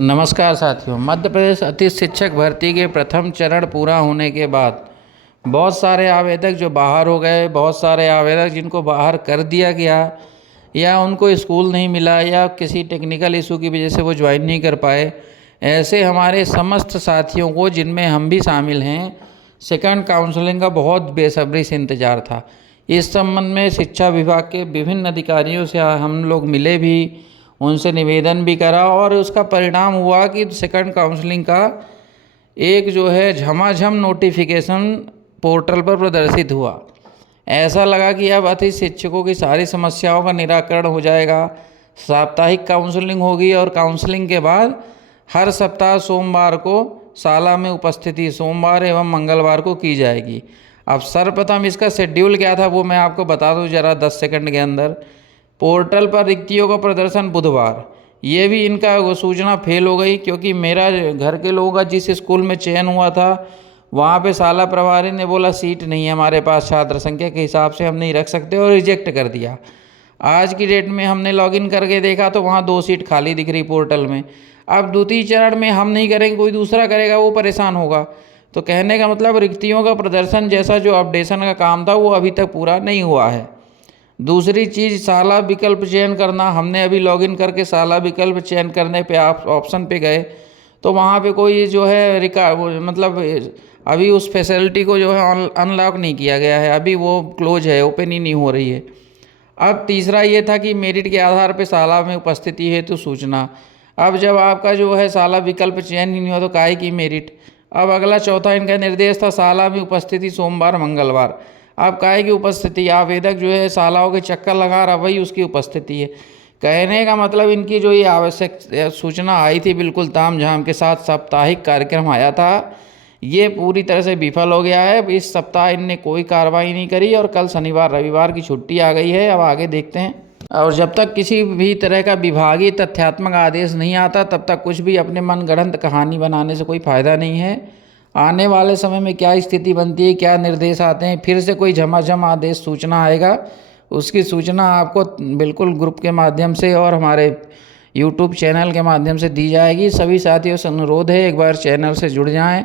नमस्कार साथियों। मध्य प्रदेश अतिथि शिक्षक भर्ती के प्रथम चरण पूरा होने के बाद बहुत सारे आवेदक जो बाहर हो गए, बहुत सारे आवेदक जिनको बाहर कर दिया गया या उनको स्कूल नहीं मिला या किसी टेक्निकल इशू की वजह से वो ज्वाइन नहीं कर पाए, ऐसे हमारे समस्त साथियों को, जिनमें हम भी शामिल हैं, सेकंड काउंसलिंग का बहुत बेसब्री से इंतज़ार था। इस संबंध में शिक्षा विभाग के विभिन्न अधिकारियों से हम लोग मिले भी, उनसे निवेदन भी करा और उसका परिणाम हुआ कि सेकंड काउंसलिंग का एक जो है झमाझम नोटिफिकेशन पोर्टल पर प्रदर्शित हुआ। ऐसा लगा कि अब अतिथि शिक्षकों की सारी समस्याओं का निराकरण हो जाएगा। साप्ताहिक काउंसलिंग होगी और काउंसलिंग के बाद हर सप्ताह सोमवार को शाला में उपस्थिति सोमवार एवं मंगलवार को की जाएगी। अब सर्वप्रथम इसका शेड्यूल क्या था वो मैं आपको बता दूं ज़रा 10 सेकंड के अंदर। पोर्टल पर रिक्तियों का प्रदर्शन बुधवार, ये भी इनका वो सूचना फेल हो गई क्योंकि मेरा घर के लोगों का जिस स्कूल में चयन हुआ था वहाँ पे शाला प्रभारी ने बोला सीट नहीं है हमारे पास, छात्र संख्या के हिसाब से हम नहीं रख सकते, और रिजेक्ट कर दिया। आज की डेट में हमने लॉगिन करके देखा तो वहाँ 2 सीट खाली दिख रही पोर्टल में। अब द्वितीय चरण में हम नहीं करेंगे, कोई दूसरा करेगा, वो परेशान होगा। तो कहने का मतलब रिक्तियों का प्रदर्शन जैसा जो अपडेशन का काम था वो अभी तक पूरा नहीं हुआ है। दूसरी चीज़, शाला विकल्प चयन करना। हमने अभी लॉगिन करके शाला विकल्प चयन करने पे आप ऑप्शन पे गए तो वहाँ पे कोई जो है मतलब अभी उस फैसिलिटी को जो है अनलॉक नहीं किया गया है, अभी वो क्लोज है, ओपन ही नहीं हो रही है। अब तीसरा ये था कि मेरिट के आधार पे शाला में उपस्थिति हेतु सूचना। अब जब आपका जो है शाला विकल्प चयन ही नहीं हुआ तो काहे की मेरिट। अब अगला चौथा इनका निर्देश था शाला में उपस्थिति सोमवार मंगलवार। अब काहे की उपस्थिति, आवेदक जो है शालाओं के चक्कर लगा रहा, वही उसकी उपस्थिति है। कहने का मतलब इनकी जो ये आवश्यक सूचना आई थी बिल्कुल तामझाम के साथ, साप्ताहिक कार्यक्रम आया था, ये पूरी तरह से विफल हो गया है। इस सप्ताह इनने कोई कार्रवाई नहीं करी और कल शनिवार रविवार की छुट्टी आ गई है। अब आगे देखते हैं। और जब तक किसी भी तरह का विभागीय तथ्यात्मक आदेश नहीं आता तब तक कुछ भी अपने मनगढ़ंत कहानी बनाने से कोई फ़ायदा नहीं है। आने वाले समय में क्या स्थिति बनती है, क्या निर्देश आते हैं, फिर से कोई झमाझम आदेश सूचना आएगा, उसकी सूचना आपको बिल्कुल ग्रुप के माध्यम से और हमारे यूट्यूब चैनल के माध्यम से दी जाएगी। सभी साथियों से अनुरोध है एक बार चैनल से जुड़ जाएं,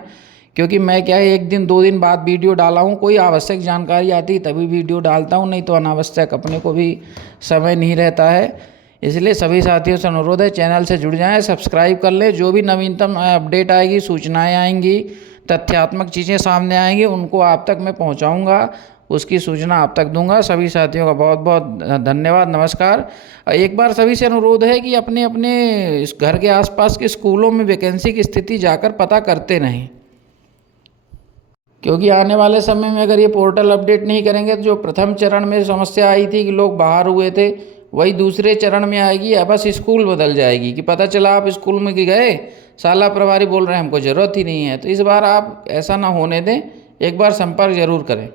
क्योंकि मैं क्या है 1 दिन 2 दिन बाद वीडियो डाला हूँ, कोई आवश्यक जानकारी आती तभी वीडियो डालता हूँ, नहीं तो अनावश्यक अपने को भी समय नहीं रहता है। इसलिए सभी साथियों से अनुरोध है चैनल से जुड़ जाएं, सब्सक्राइब कर लें। जो भी नवीनतम अपडेट आएगी, सूचनाएं आएंगी, तथ्यात्मक चीज़ें सामने आएंगी, उनको आप तक मैं पहुंचाऊंगा, उसकी सूचना आप तक दूंगा। सभी साथियों का बहुत बहुत धन्यवाद, नमस्कार। एक बार सभी से अनुरोध है कि अपने अपने इस घर के आसपास के स्कूलों में वैकेंसी की स्थिति जाकर पता करते रहें, क्योंकि आने वाले समय में अगर ये पोर्टल अपडेट नहीं करेंगे तो जो प्रथम चरण में समस्या आई थी कि लोग बाहर हुए थे, वही दूसरे चरण में आएगी। या बस स्कूल बदल जाएगी कि पता चला आप स्कूल में गए, शाला प्रभारी बोल रहे हैं हमको ज़रूरत ही नहीं है। तो इस बार आप ऐसा ना होने दें, एक बार संपर्क जरूर करें।